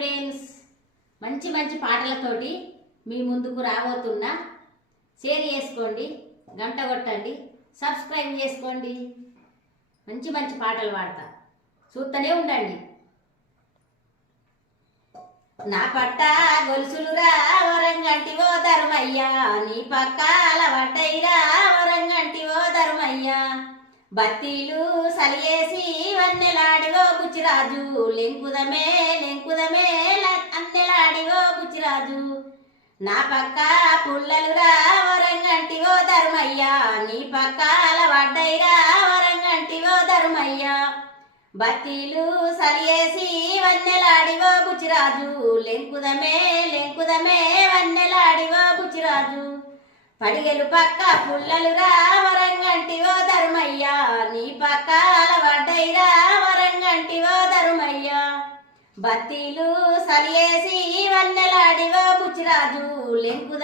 Friends, మంచి మంచి పాటలతోటి మీ ముందుకు రాబోతున్నా. షేర్ చేసుకోండి, గంట కొట్టండి, సబ్స్క్రైబ్ చేసుకోండి. మంచి మంచి పాటలు పాడతా, చూస్తూనే ఉండండి. నా పట్ట గొలుసులురా వరంగంటి ఓ ధర్మయ్యా, నీ పక్కాల వటైరా వరంగంటి ఓ ధర్మయ్యా. బత్తీలు సలియేసి వన్నెలాడివో బుచ్చిరాజు, లెంకుదమే లెంకుదమే అన్నెలాడివో బుచ్చిరాజు. నా పక్క పుల్లలురా వరంగంటి ఓ ధర్మయ్యా, నీ పక్కాల వడ్డైరా వరంగంటి ఓ ధర్మయ్యా. బత్తీలు సలియేసి వన్నెలాడివో బుచ్చిరాజు, లెంకుదమే లెంకుదమే వన్నెలాడివో బుచ్చిరాజు. పడిగెలు పక్క పుల్లలురా వరంగంటి ఓ ధర్మయ్యా, నీ పక్కాల వడ్డైరా వరంగంటి ఓ ధర్మయ్యా. బత్తీలు సలియేసి వన్నెలాడివో బుచ్చిరాజు, లెంకుద